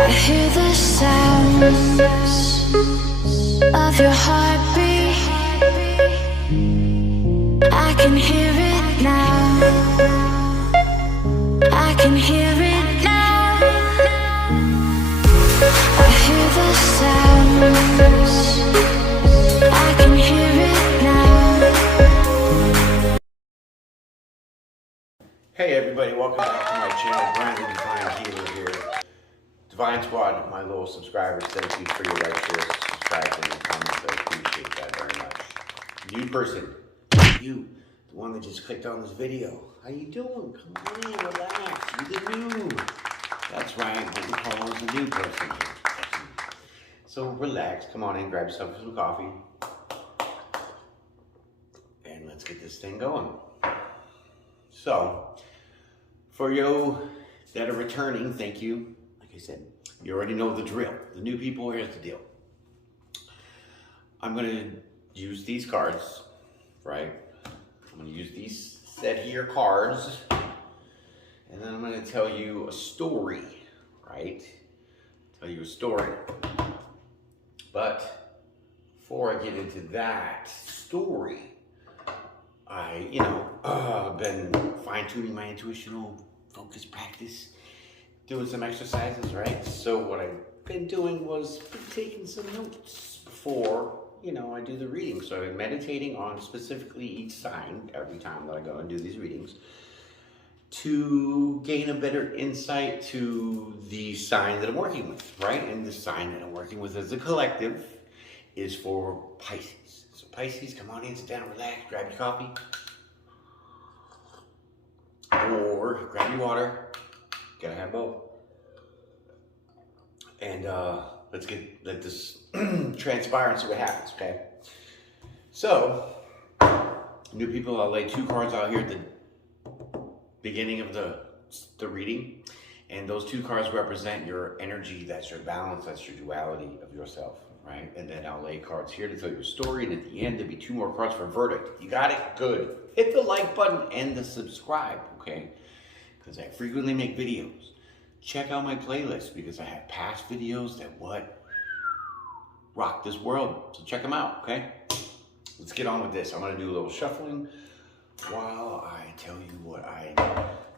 I hear the sounds of your heartbeat. I can hear it now. I can hear it now. I hear the sounds. I can hear it now. Hey everybody, welcome back to my channel. Brian the Divine Healer here. Divine Squad, my little subscribers, thank you for your like, share, subscribe, and comments. I appreciate that very much. New person, you, the one that just clicked on this video. How you doing? Come on in, relax. You're the new. That's right, what we call as a new person. So relax, come on in, grab yourself some coffee. And let's get this thing going. So, for you that are returning, thank you. Like I said, you already know the drill. The new people, here's the deal. I'm going to use these cards, right? I'm going to use these set here cards. And then I'm going to tell you a story, right? Tell you a story. But before I get into that story, I've been fine-tuning my intuitional focus practice, doing some exercises, right? So what I've been doing was taking some notes before, I do the reading. So I'm meditating on specifically each sign every time that I go and do these readings to gain a better insight to the sign that I'm working with, right? And the sign that I'm working with as a collective is for Pisces. So Pisces, come on in, sit down, relax, grab your coffee. Or grab your water. Gotta have both. And let this transpire and see what happens, okay? So, new people, I'll lay two cards out here at the beginning of the reading. And those two cards represent your energy, that's your balance, that's your duality of yourself. Right? And then I'll lay cards here to tell your story, and at the end there'll be two more cards for verdict. You got it? Good. Hit the like button and the subscribe, okay? Because I frequently make videos. Check out my playlist because I have past videos that rock this world. So check them out, okay? Let's get on with this. I'm gonna do a little shuffling while I tell you what I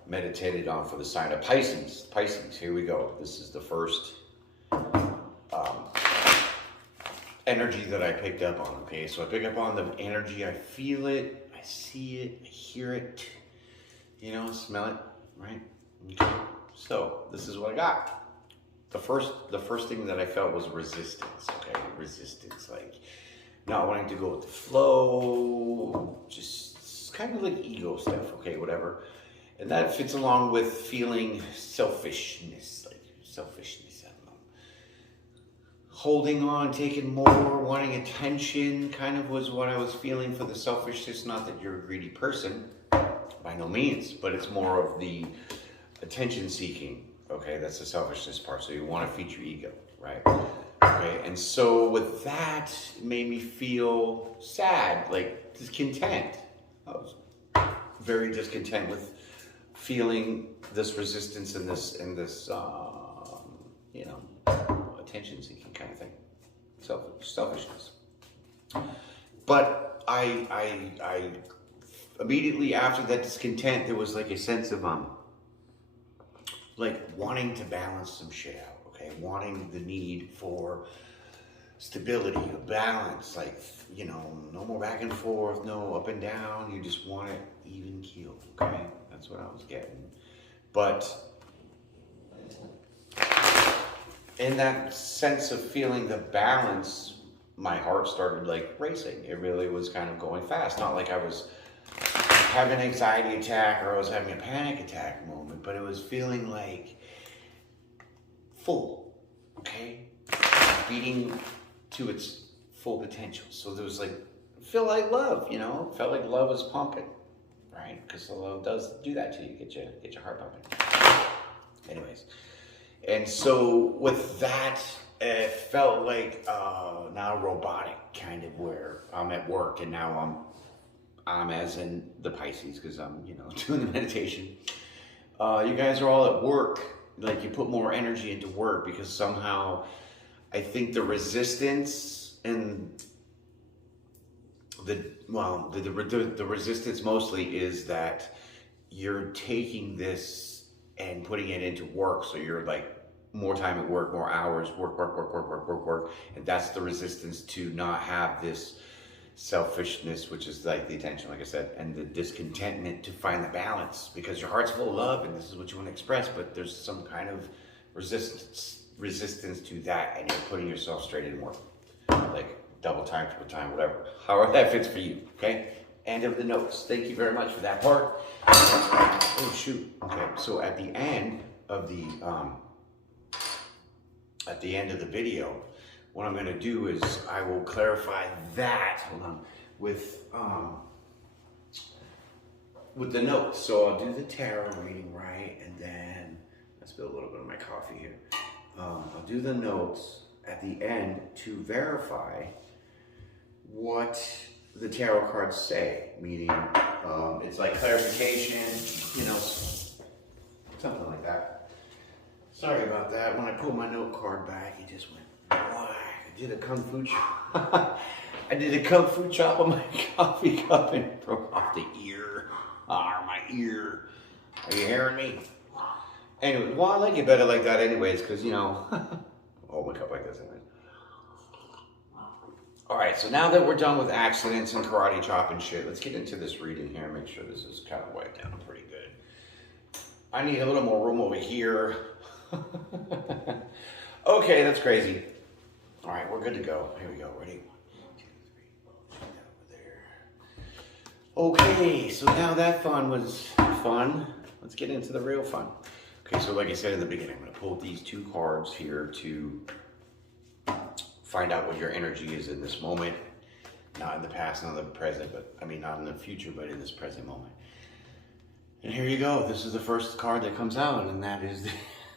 meditated on for the sign of Pisces. Pisces, here we go. This is the first energy that I picked up on, okay? So I pick up on the energy, I feel it, I see it, I hear it, smell it, right? Okay. So this is what I got. The first thing that I felt was resistance, okay? Resistance, like not wanting to go with the flow, just kind of like ego stuff, okay, whatever. And that fits along with feeling selfishness, I don't know. Holding on, taking more, wanting attention, kind of was what I was feeling for the selfishness. Not that you're a greedy person, by no means, but it's more of the attention seeking, okay? That's the selfishness part, so you want to feed your ego, right? Okay, and so with that, it made me feel sad, like discontent. I was very discontent with feeling this resistance and this attention seeking kind of thing, selfishness. But I immediately after that discontent, there was like a sense of like wanting to balance some shit out, okay? Wanting the need for stability, a balance, like, no more back and forth, no up and down. You just want it even keeled, okay? That's what I was getting. But in that sense of feeling the balance, my heart started like racing. It really was kind of going fast. Not like I was having an anxiety attack or I was having a panic attack moment, but it was feeling like full, okay? Beating to its full potential. So there was like, feel like love, felt like love was pumping, right? Because the love does do that to you, get your heart pumping. Anyways. And so with that, it felt like now robotic, kind of where I'm at work and now I'm as in the Pisces because I'm, doing the meditation. You guys are all at work like you put more energy into work, because somehow I think the resistance and the resistance mostly is that you're taking this and putting it into work. So you're like more time at work, more hours, work. And that's the resistance to not have this selfishness, which is like the attention, like I said, and the discontentment to find the balance, because your heart's full of love and this is what you want to express, but there's some kind of resistance to that, and you're putting yourself straight in work. Like double time, triple time, whatever. However that fits for you, okay? End of the notes. Thank you very much for that part. Oh, shoot. Okay, so at the end of the video, what I'm gonna do is I will clarify that, hold on, with the notes. So I'll do the tarot reading, right? And then, let's spill a little bit of my coffee here. I'll do the notes at the end to verify what the tarot cards say, meaning it's like clarification, you know, something like that. Sorry about that. When I pulled my note card back, it just went whack. I did a kung fu chop on my coffee cup and it broke off the ear. My ear. Are you hearing me? Anyway, well, I like it better like that anyways, because, you know, hold my cup like this anyways. All right, so now that we're done with accidents and karate chop and shit, let's get into this reading here and make sure this is kind of wiped down pretty good. I need a little more room over here. Okay, that's crazy. All right, we're good to go. Here we go. Ready? 1, 2, 3. Over there. Okay, so now that fun was fun. Let's get into the real fun. Okay, so like I said in the beginning, I'm going to pull these 2 cards here to find out what your energy is in this moment. Not in the past, not in the present, but I mean, not in the future, but in this present moment. And here you go. This is the first card that comes out, and that is the,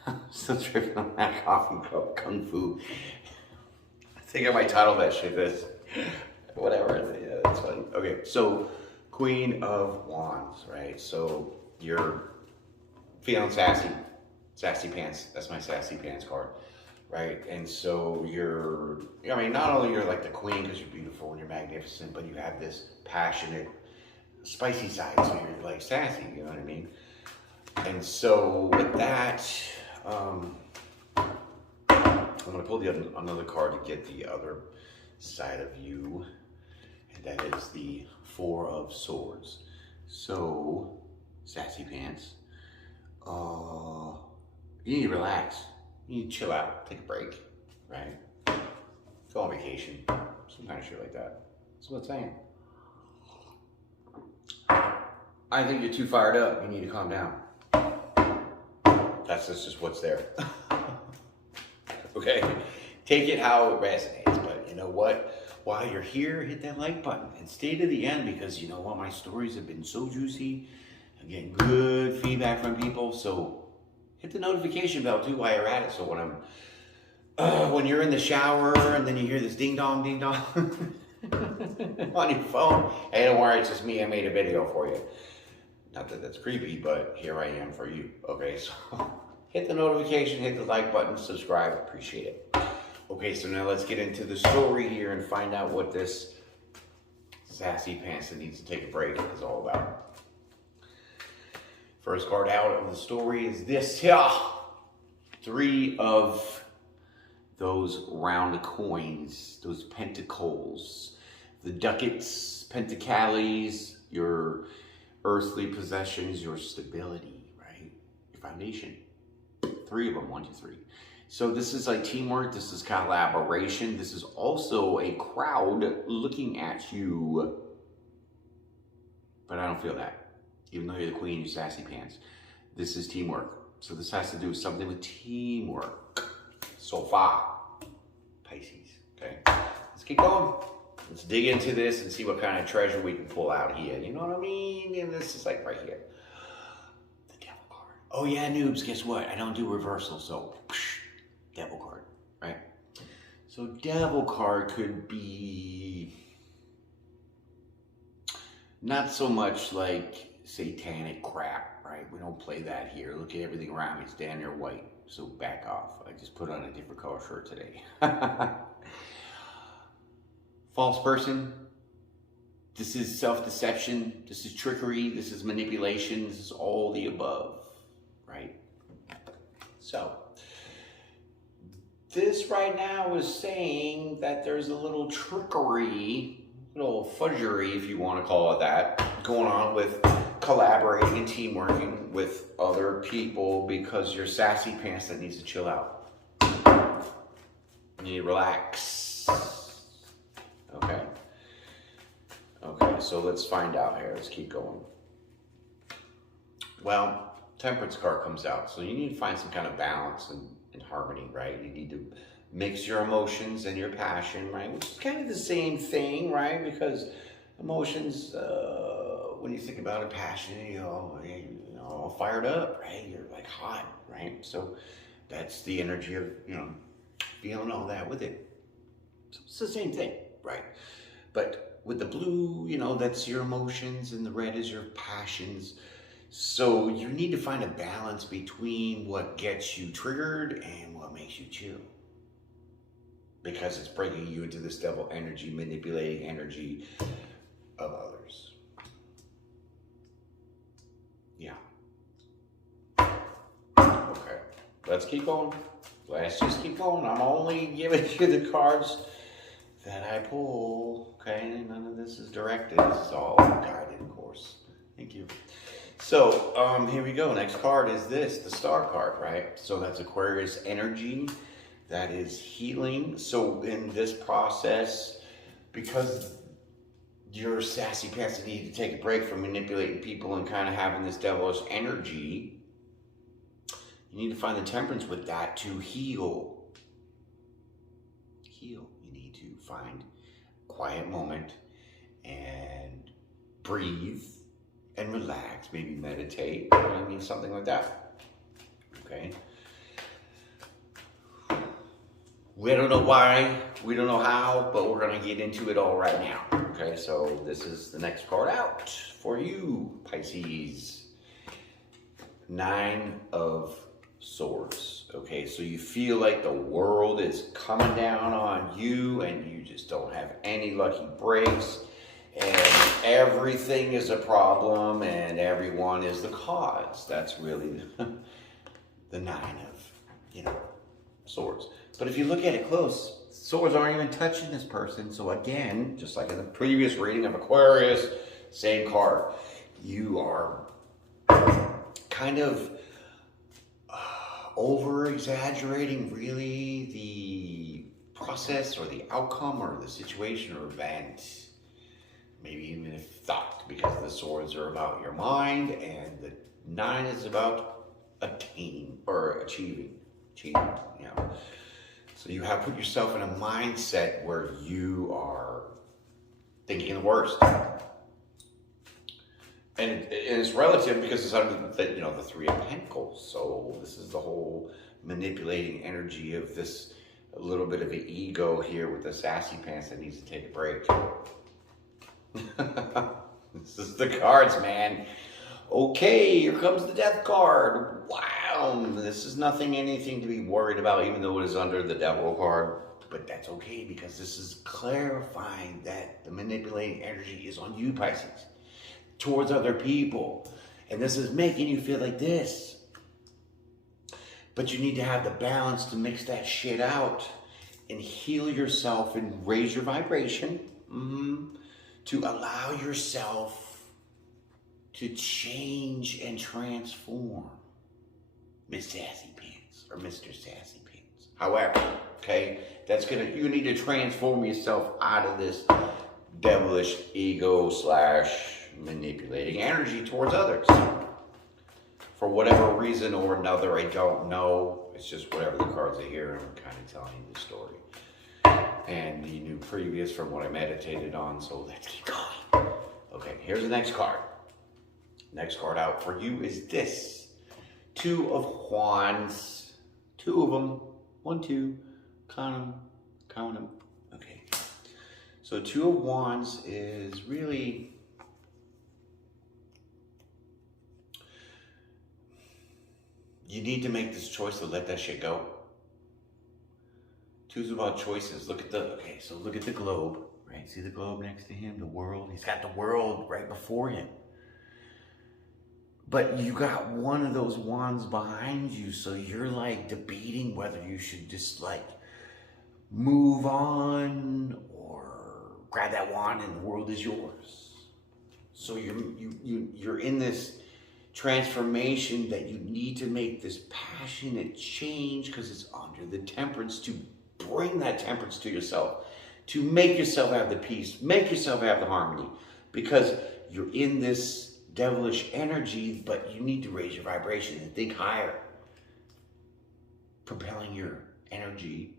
I'm still tripping on that coffee cup, Kung Fu. I think I might title that shit this. Whatever, yeah, that's funny. Okay, so Queen of Wands, right? So you're feeling sassy. Sassy Pants, that's my Sassy Pants card. Right, and so you're, I mean, not only you're like the queen because you're beautiful and you're magnificent, but you have this passionate, spicy side, so you're like sassy, you know what I mean? And so with that, I'm gonna pull another card to get the other side of you, and that is the 4 of Swords. So, Sassy Pants, you need to relax. You need to chill out, take a break, right? Go on vacation, some kind of shit like that. That's what I'm saying. I think you're too fired up. You need to calm down. That's just what's there. Okay? Take it how it resonates. But you know what? While you're here, hit that like button and stay to the end, because you know what? My stories have been so juicy. I'm getting good feedback from people. So hit the notification bell too while you're at it. So when you're in the shower and then you hear this ding dong on your phone, hey, don't worry, it's just me. I made a video for you. Not that that's creepy, but here I am for you. Okay, so hit the notification, hit the like button, subscribe. Appreciate it. Okay, so now let's get into the story here and find out what this Sassy Pants that needs to take a break is all about. First card out of the story is this here. 3 of those round coins, those pentacles, the ducats, pentacles, your earthly possessions, your stability, right? Your foundation. 3 of them, 1, 2, 3. So this is like teamwork, this is collaboration, this is also a crowd looking at you. But I don't feel that. Even though you're the queen, you're Sassy Pants. This is teamwork. So this has to do with something with teamwork. So far, Pisces, okay? Let's keep going. Let's dig into this and see what kind of treasure we can pull out here. You know what I mean? And this is like right here. The Devil card. Oh yeah, noobs, guess what? I don't do reversal, so Devil card, right? So Devil card could be not so much like satanic crap, right? We don't play that here. Look at everything around me. It's damn near white. So back off. I just put on a different color shirt today. False person. This is self-deception. This is trickery. This is manipulation. This is all the above, right? So, this right now is saying that there's a little trickery, little fudgery, if you want to call it that, going on with collaborating and team working with other people because you're sassy pants that needs to chill out. You need to relax. Okay. Okay, so let's find out here. Let's keep going. Well, Temperance card comes out, so you need to find some kind of balance and harmony, right? You need to mix your emotions and your passion, right? Which is kind of the same thing, right? Because emotions, when you think about it, passion, you know, all fired up, right? You're like hot, right? So that's the energy of, you know, feeling all that with it. So it's the same thing, right? But with the blue, you know, that's your emotions, and the red is your passions. So you need to find a balance between what gets you triggered and what makes you chill. Because it's bringing you into this devil energy, manipulating energy of others. Yeah. Okay, let's keep going. Let's just keep going. I'm only giving you the cards that I pull. Okay, none of this is directed. This is all guided, of course. Thank you. So, here we go. Next card is this, the Star card, right? So that's Aquarius energy. That is healing. So in this process, because you're sassy pants that need to take a break from manipulating people and kind of having this devilish energy, you need to find the temperance with that to heal. Heal. You need to find a quiet moment and breathe and relax, maybe meditate, you know what I mean, something like that. Okay. We don't know why, we don't know how, but we're gonna get into it all right now. Okay, so this is the next card out for you, Pisces. 9 of Swords. Okay, so you feel like the world is coming down on you and you just don't have any lucky breaks. And everything is a problem and everyone is the cause. That's really the 9 of, you know, Swords. But if you look at it close, swords aren't even touching this person. So again, just like in the previous reading of Aquarius, same card. You are kind of over-exaggerating really the process or the outcome or the situation or event. Maybe even if thought, because the swords are about your mind and the 9 is about attaining or achieving, you know. So you have put yourself in a mindset where you are thinking the worst. And it's relative because it's under the, you know, the 3 of Pentacles. So this is the whole manipulating energy of this, a little bit of an ego here with the sassy pants that needs to take a break. This is the cards, man. Okay, here comes the Death card. Wow, this is anything to be worried about, even though it is under the Devil card. But that's okay, because this is clarifying that the manipulating energy is on you, Pisces, towards other people. And this is making you feel like this. But you need to have the balance to mix that shit out and heal yourself and raise your vibration. To allow yourself to change and transform, Miss Sassy Pants or Mr. Sassy Pants. However, okay, you need to transform yourself out of this devilish ego / manipulating energy towards others. For whatever reason or another, I don't know. It's just whatever the cards are here, I'm kind of telling you the story. And you knew previous from what I meditated on, so let's keep going. Okay, here's the next card. Next card out for you is this. 2 of Wands. 2 of them. 1, 2. Count them. Okay. So 2 of Wands is really You need to make this choice to let that shit go. Two's about choices. Look at the globe, right? See the globe next to him, the world. He's got the world right before him. But you got one of those wands behind you, so you're like debating whether you should just like move on or grab that wand and the world is yours. So you're in this transformation that you need to make this passionate change because it's under the temperance, to bring that temperance to yourself, to make yourself have the peace, make yourself have the harmony, because you're in this devilish energy, but you need to raise your vibration and think higher, propelling your energy,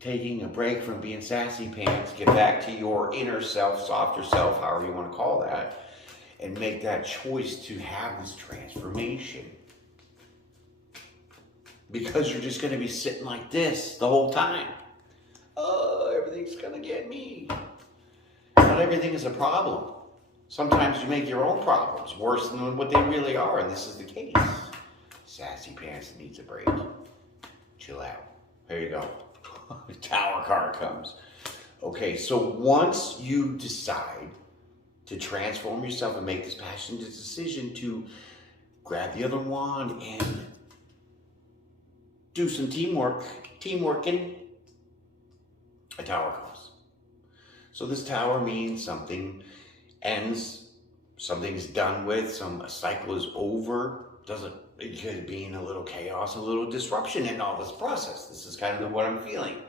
taking a break from being sassy pants, get back to your inner self, softer self, however you want to call that, and make that choice to have this transformation. Because you're just going to be sitting like this the whole time. Oh, everything's going to get me. Not everything is a problem. Sometimes you make your own problems worse than what they really are, and this is the case. Sassy Pants needs a break. Chill out. There you go. The Tower card comes. Okay, so once you decide to transform yourself and make this passionate decision to grab the other wand and do some teamworking, a tower comes. So this tower means something ends, something's done with, a cycle is over. It could be in a little chaos, a little disruption in all this process. This is kind of what I'm feeling.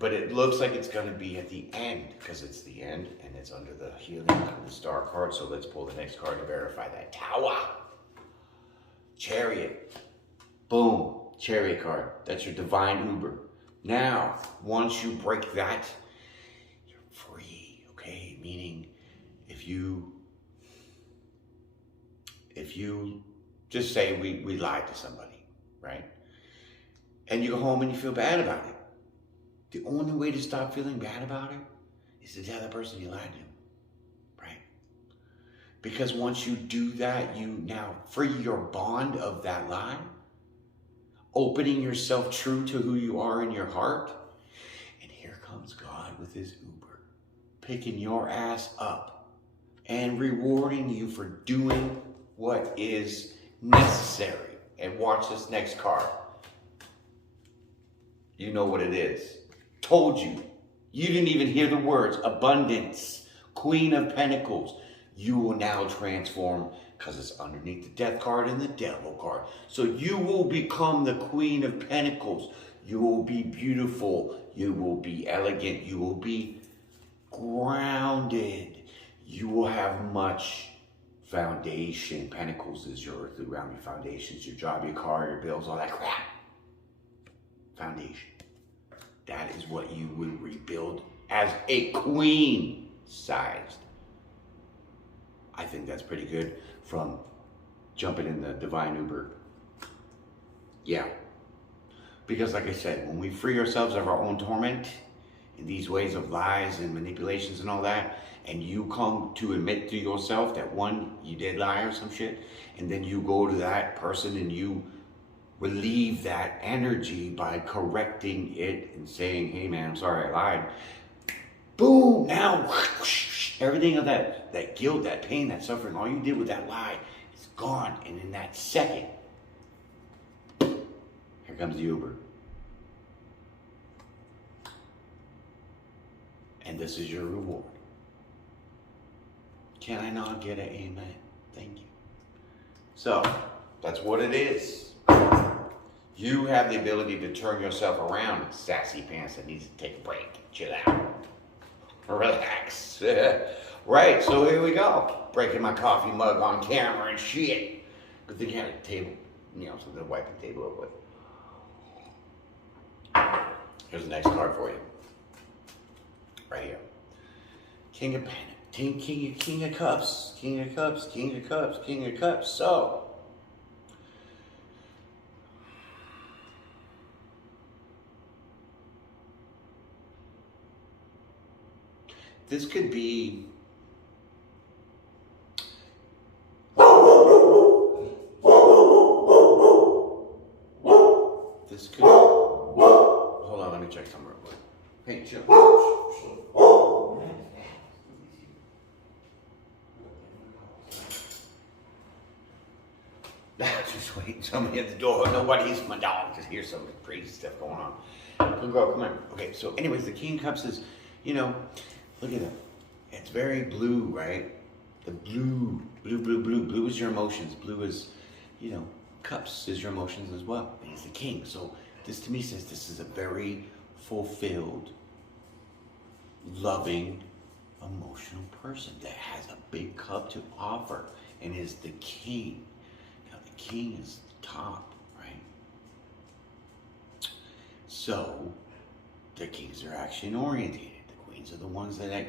But it looks like it's going to be at the end, because it's the end and it's under the healing of the star card. So let's pull the next card to verify that. Tower. Chariot. Boom. Chariot card. That's your divine Uber. Now, once you break that, you're free, okay? Meaning, if you just say we lied to somebody, right? And you go home and you feel bad about it. The only way to stop feeling bad about it is to tell that person you lied to, right? Because once you do that, you now free your bond of that lie, opening yourself true to who you are in your heart. And here comes God with his Uber, picking your ass up and rewarding you for doing what is necessary. And watch this next card. You know what it is. Told you. You didn't even hear the words. Abundance. Queen of Pentacles. You will now transform, because it's underneath the Death card and the Devil card. So you will become the Queen of Pentacles. You will be beautiful. You will be elegant. You will be grounded. You will have much foundation. Pentacles is your earthly realm, your foundations, your job, your car, your bills, all that crap. Foundation. That is what you will rebuild as a queen sized. I think that's pretty good from jumping in the divine Uber. Yeah. Because like I said, when we free ourselves of our own torment in these ways of lies and manipulations and all that, and you come to admit to yourself that one, you did lie or some shit, and then you go to that person and you relieve that energy by correcting it and saying, hey man, I'm sorry I lied. Boom, now everything of that guilt, that pain, that suffering, all you did with that lie is gone. And in that second, here comes the Uber. And this is your reward. Can I not get an amen? Thank you. So, that's what it is. You have the ability to turn yourself around, sassy pants that needs to take a break. Chill out. Relax. Right, so here we go. Breaking my coffee mug on camera and shit. Good thing you had a table, something to wipe the table up with. Here's the next card for you. Right here. King of Panic. King of Cups. King of Cups. King of Cups. King of Cups. So, this could be Hey, chill. Just wait. Somebody at the door. Nobody's my dog. Just hear some crazy stuff going on. Good girl, come on. Okay, so anyways, the King of Cups is, look at it. It's very blue, right? The blue. Blue is your emotions. Blue is, cups is your emotions as well. And he's the king. So this to me says this is a very fulfilled, loving, emotional person that has a big cup to offer and is the king. Now the king is top, right? So the kings are action oriented. The queens are the ones that,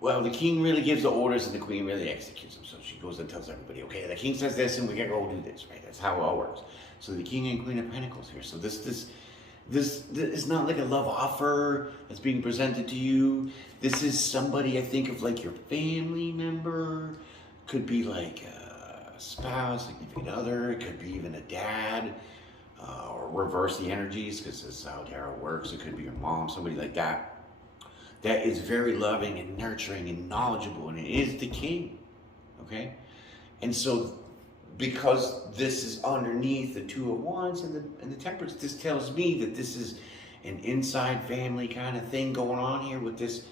well, the king really gives the orders and the queen really executes them. So she goes and tells everybody, okay, the king says this and we gotta go do this, right? That's how it all works. So the king and queen of pentacles here. So this is not like a love offer that's being presented to you. This is somebody, I think of like your family member. Could be like a spouse, significant other. It could be even a dad. Or reverse the energies, because this is how tarot works. It could be your mom, somebody like that. That is very loving and nurturing and knowledgeable, and it is the king, okay? And so, because this is underneath the Two of Wands and the Temperance, this tells me that this is an inside family kind of thing going on here with this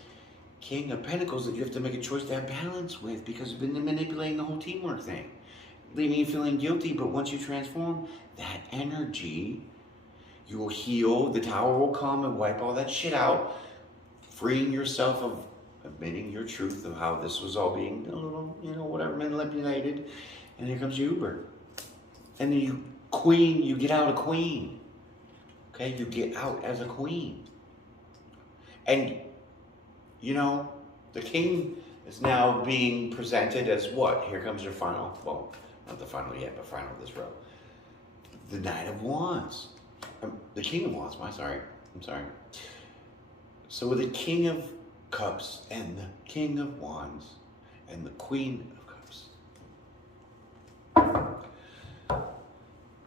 King of Pentacles that you have to make a choice to have balance with, because you've been manipulating the whole teamwork thing, leaving you feeling guilty. But once you transform that energy, you will heal. The Tower will come and wipe all that shit out, freeing yourself of admitting your truth of how this was all being a little, whatever, manipulated. And here comes Uber. And then you get out a queen. Okay, you get out as a queen. And, the king is now being presented as what? Here comes your final, well, not the final yet, but final of this row. The Knight of Wands. The King of Wands, I'm sorry. So with the King of Cups and the King of Wands and the Queen of Cups,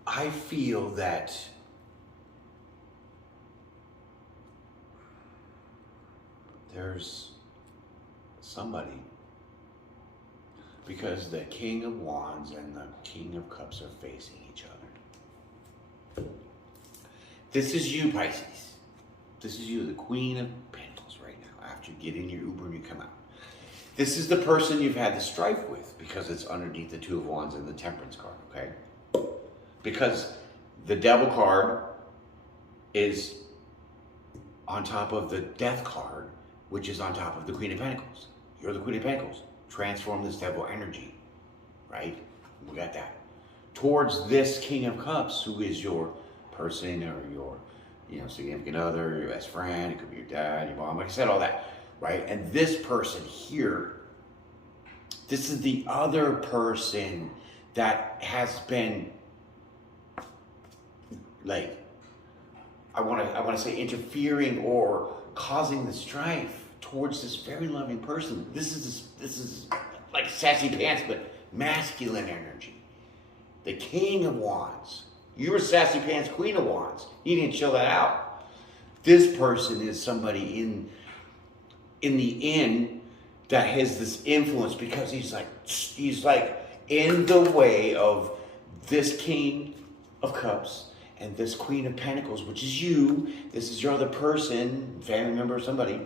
I feel that there's somebody, because the King of Wands and the King of Cups are facing each other. This is you, Pisces. This is you, the Queen of Pentacles right now, after you get in your Uber and you come out. This is the person you've had the strife with, because it's underneath the Two of Wands and the Temperance card, okay? Because the Devil card is on top of the Death card, which is on top of the Queen of Pentacles. You're the Queen of Pentacles. Transform this devil energy, right? We got that. Towards this King of Cups, who is your person or your significant other, your best friend, it could be your dad, your mom, like I said, all that, right? And this person here, this is the other person that has been, like, I want to say interfering or causing the strife towards this very loving person. This is like Sassy Pants, but masculine energy. The King of Wands. You were Sassy Pants, Queen of Wands. You didn't chill that out. This person is somebody in the inn that has this influence, because he's like in the way of this King of Cups and this Queen of Pentacles, which is you. This is your other person, family member or somebody,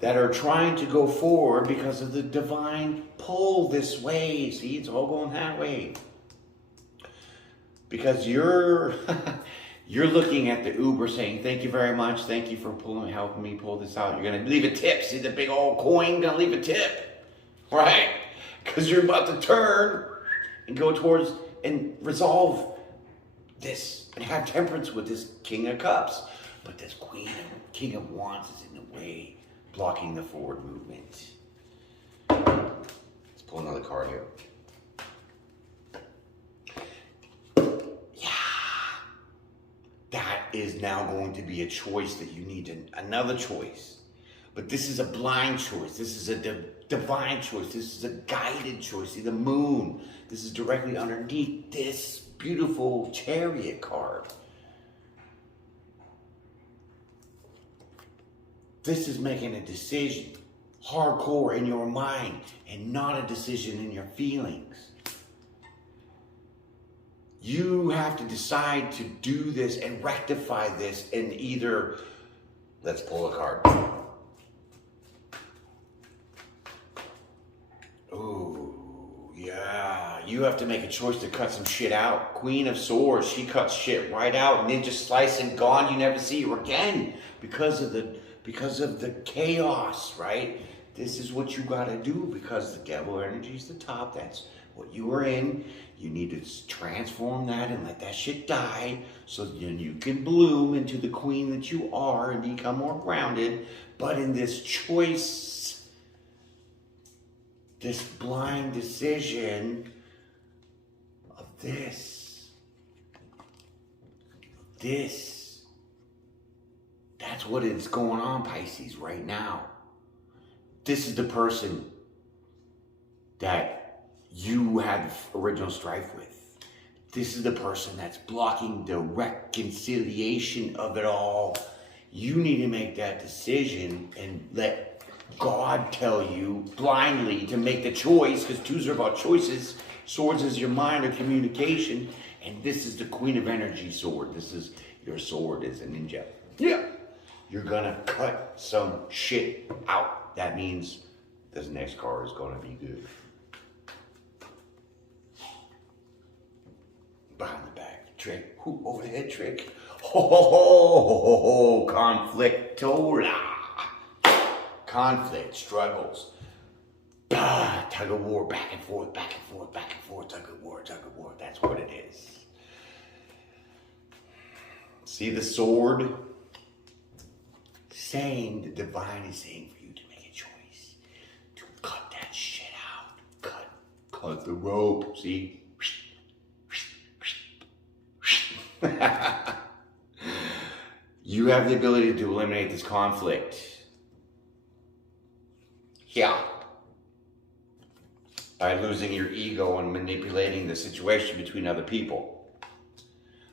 that are trying to go forward because of the divine pull this way. See, it's all going that way. Because you're looking at the Uber saying, thank you very much. Thank you for helping me pull this out. You're going to leave a tip. See the big old coin? Going to leave a tip. Right? Because you're about to turn and go towards and resolve this and have temperance with this King of Cups. But this King of Wands is in the way, blocking the forward movement. Let's pull another card here. That is now going to be a choice that you need another choice. But this is a blind choice. This is a divine choice. This is a guided choice. See the moon. This is directly underneath this beautiful Chariot card. This is making a decision, hardcore in your mind, and not a decision in your feelings. You have to decide to do this and rectify this, and either, let's pull a card. Ooh, yeah. You have to make a choice to cut some shit out. Queen of Swords, she cuts shit right out. Ninja slice and gone. You never see her again because of the chaos, right? This is what you gotta do because the devil energy is the top. That's what you are in. You need to transform that and let that shit die so then you can bloom into the queen that you are and become more grounded. But in this choice, this blind decision of this, that's what is going on, Pisces, right now. This is the person that you had the original strife with. This is the person that's blocking the reconciliation of it all. You need to make that decision and let God tell you blindly to make the choice, because twos are about choices. Swords is your mind or communication, and this is the Queen of Energy sword. This is your sword as a ninja. Yeah. You're gonna cut some shit out. That means this next card is gonna be good. Behind the back trick, over the head trick. Conflictola. Conflict, struggles. Tug of war, back and forth, back and forth, back and forth, tug of war, tug of war. That's what it is. See the sword? Saying, the divine is saying for you to make a choice. To cut that shit out. Cut the rope. See? You have the ability to eliminate this conflict. Yeah. By losing your ego and manipulating the situation between other people.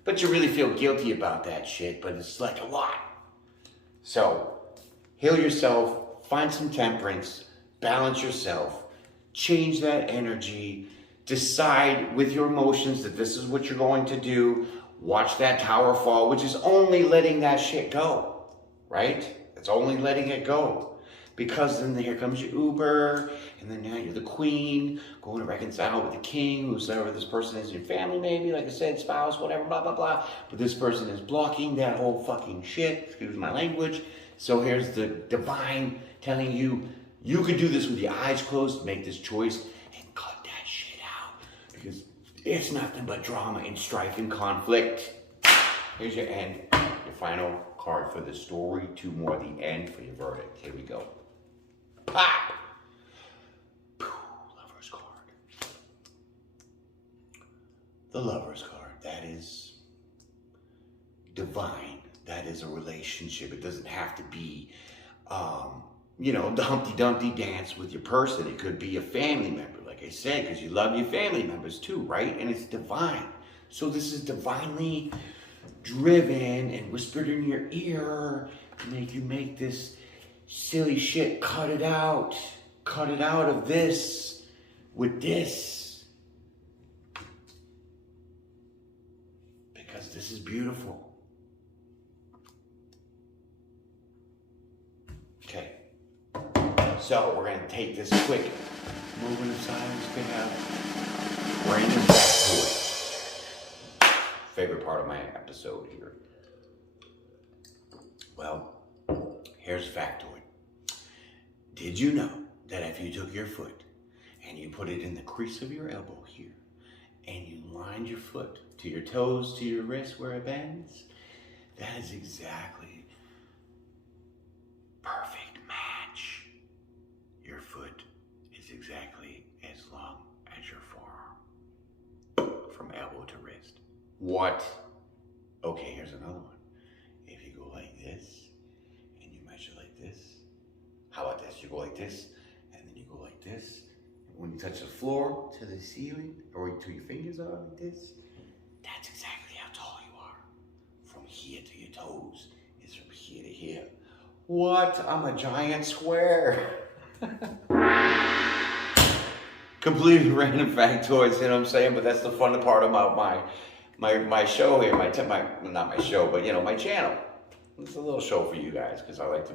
But you really feel guilty about that shit, but it's like a lot. So, heal yourself, find some temperance, balance yourself, change that energy, decide with your emotions that this is what you're going to do. Watch that tower fall, which is only letting that shit go, right? It's only letting it go. Because then here comes your Uber, and then now you're the queen, going to reconcile with the king, whoever this person is in your family maybe, like I said, spouse, whatever, blah, blah, blah. But this person is blocking that whole fucking shit, excuse my language. So here's the divine telling you, you could do this with your eyes closed, make this choice, and cut that shit out. Because it's nothing but drama and strife and conflict. Here's your end, your final card for the story. Two more at the end for your verdict. Here we go. Pop! Lover's card. The Lover's card. That is divine. That is a relationship. It doesn't have to be, the Humpty Dumpty dance with your person. It could be a family member, like I said, because you love your family members too, right? And it's divine. So this is divinely driven and whispered in your ear to make you make this silly shit. Cut it out of this with this, because this is beautiful. Okay, so we're gonna take this quick movement of silence. We're in the factoid. Favorite part of my episode here. Well, here's factoid. Did you know that if you took your foot and you put it in the crease of your elbow here, and you lined your foot to your toes, to your wrist where it bends, that is exactly perfect match. Your foot is exactly as long as your forearm, from elbow to wrist. What? Okay, here's another one. If you go like this, and you measure like this, how about this? You go like this, and then you go like this. When you touch the floor to the ceiling, or to your fingers are like this, that's exactly how tall you are. From here to your toes is from here to here. What? I'm a giant square. Completely random factoids, you know what I'm saying? But that's the fun part about my show here, not my show, but you know, my channel. It's a little show for you guys because I like to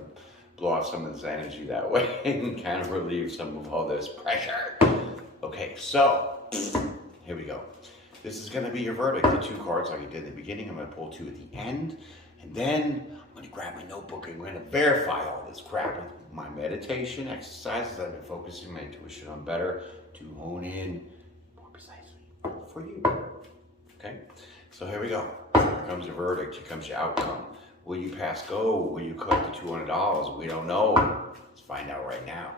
blow off some of this energy that way and kind of relieve some of all this pressure. Okay, so here we go. This is gonna be your verdict. The 2 cards like I did at the beginning, I'm gonna pull 2 at the end, and then I'm gonna grab my notebook and we're gonna verify all this crap with my meditation exercises. I've been focusing my intuition on better to hone in more precisely for you. Okay, so here we go. Here comes your verdict, here comes your outcome. Will you pass go? Will you collect the $200? We don't know. Let's find out right now.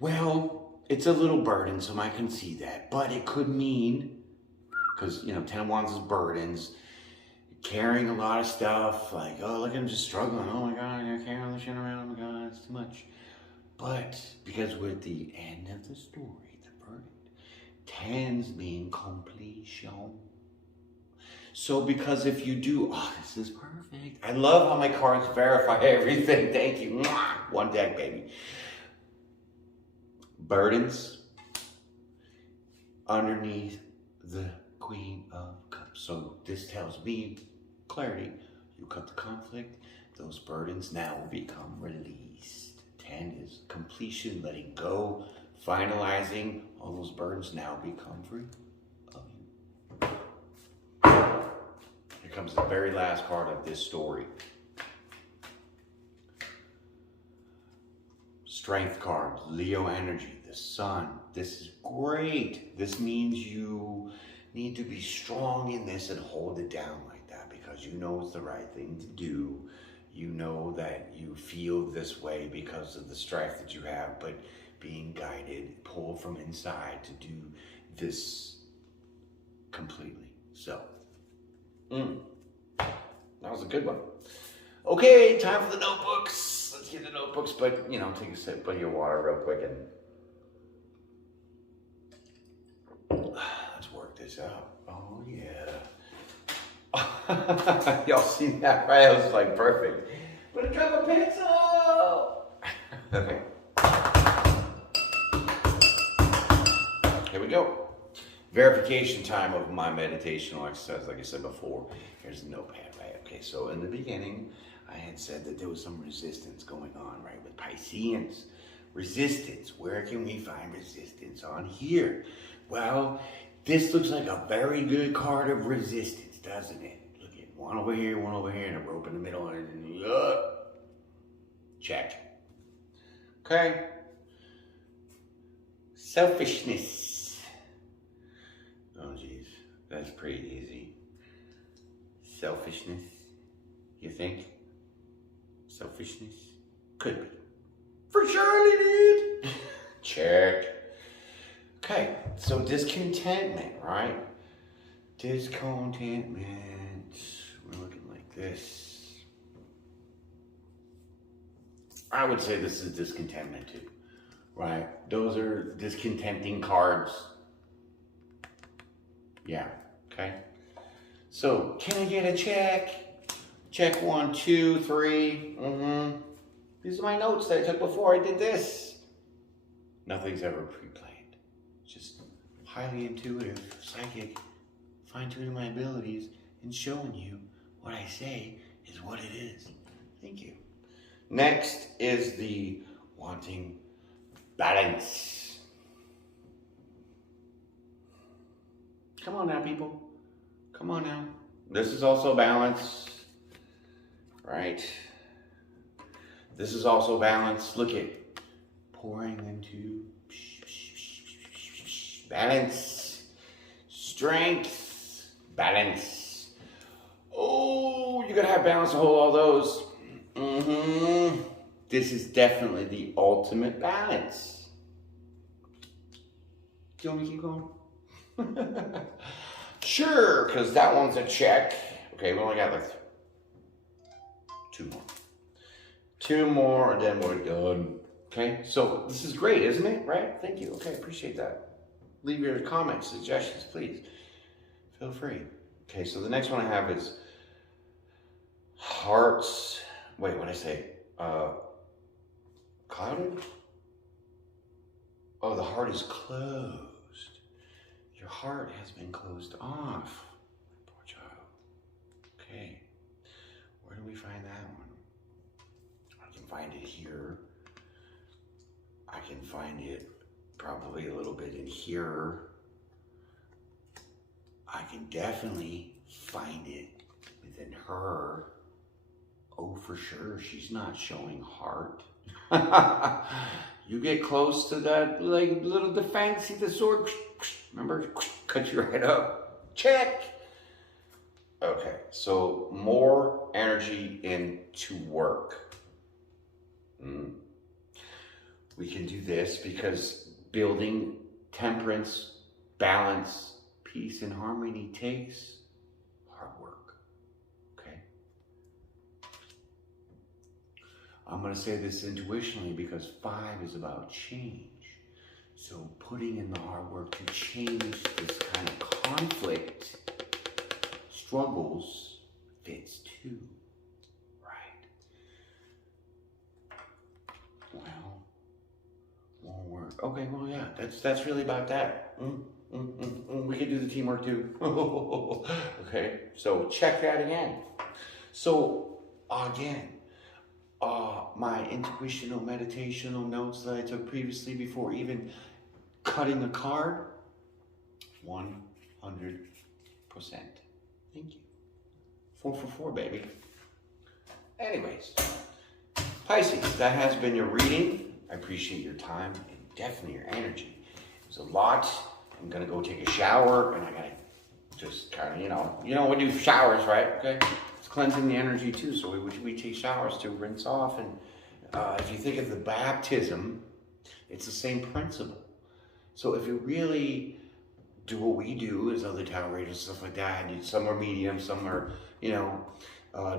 Well, it's a little burdensome, I can see that, but it could mean, because, you know, 10 of Wands is burdens, carrying a lot of stuff, like, oh, look at him just struggling, oh my God, I gotta carry all this shit around, oh my God, it's too much. But, because we're at the end of the story, the verdict, 10s mean completion. So, because if you do, oh, this is perfect. I love how my cards verify everything, thank you. Mwah! One deck, baby. Burdens underneath the Queen of Cups. So this tells me clarity. You cut the conflict, those burdens now will become released. 10 is completion, letting go, finalizing. All those burdens now become free of you. Here comes the very last card of this story. Strength card, Leo energy, the sun. This is great. This means you need to be strong in this and hold it down like that because you know it's the right thing to do. You know that you feel this way because of the strife that you have, but being guided, pulled from inside to do this completely. So, that was a good one. Okay, time for the notebooks. Let's get the notebooks, but, you know, take a sip of your water real quick and let's work this out. Oh, yeah. Y'all seen that, right? It was like perfect. Put a cup of pencil. Okay. Here we go. Verification time of my meditational exercise. Like I said before, here's the notepad, right? Okay, so in the beginning, I had said that there was some resistance going on, right, with Pisceans. Resistance. Where can we find resistance on here? Well, this looks like a very good card of resistance, doesn't it? Look at one over here, and a rope in the middle, and check. Okay. Selfishness. Oh, geez. That's pretty easy. Selfishness. You think? Selfishness? Could be. For sure it did. Check. Okay, so discontentment, right? Discontentment. We're looking like this. I would say this is discontentment too, right? Those are discontenting cards. Yeah, okay. So, can I get a check? Check 1, 2, 3. These are my notes that I took before I did this. Nothing's ever pre-planned. Just highly intuitive, psychic, fine-tuning my abilities and showing you what I say is what it is. Thank you. Next is the wanting balance. Come on now, people. Come on now. This is also balance. Right? This is also balance. Look at pouring into balance, strength, balance. Oh, you gotta have balance to hold all those. This is definitely the ultimate balance. Do you want me to keep going? Sure, because that one's a check. Okay, we only got like 2 more. 2 more, and then we're done. Okay, so this is great, isn't it? Right? Thank you. Okay, appreciate that. Leave your comments, suggestions, please. Feel free. Okay, so the next one I have is Hearts. Wait, what did I say? Clouded? Oh, the heart is closed. Your heart has been closed off. Poor child. Okay. Where do we find that one? I can find it here. I can find it probably a little bit in here. I can definitely find it within her. Oh, for sure, she's not showing heart. You get close to that like little defense, see the sword, remember, cut you right up. Check. Okay, so more energy into work. We can do this because building temperance, balance, peace, and harmony takes hard work. Okay? I'm going to say this intuitionally because 5 is about change. So putting in the hard work to change this kind of conflict, struggles, fits too. Right? Well, more work. Okay, well, yeah, that's really about that. We can do the teamwork too. Okay, so check that again. So again, my intuitional meditational notes that I took previously before even cutting a card, 100%. Thank you. 4 for 4, baby. Anyways, Pisces, that has been your reading. I appreciate your time and definitely your energy. It was a lot. I'm gonna go take a shower, and I gotta just kind of, we do showers, right? Okay, it's cleansing the energy too. So we take showers to rinse off, and if you think of the baptism, it's the same principle. So if you really do what we do as other tarot readers, stuff like that, some are medium, some are,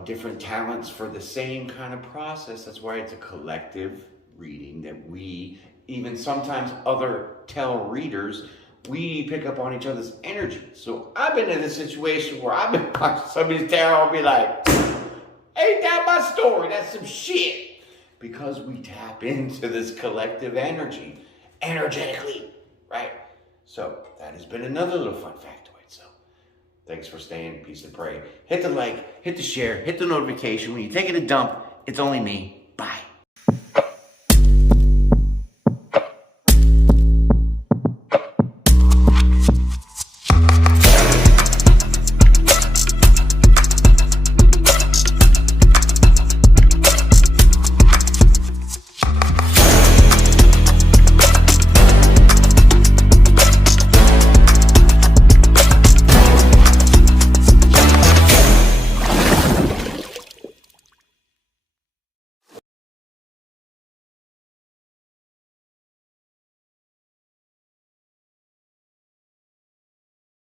different talents for the same kind of process. That's why it's a collective reading that we, even sometimes other tarot readers, we pick up on each other's energy. So I've been in a situation where I've been watching somebody's tarot and be like, ain't that my story? That's some shit. Because we tap into this collective energy, energetically, right? So that has been another little fun factoid. So thanks for staying. Peace and pray. Hit the like, hit the share, hit the notification. When you're taking a dump, it's only me.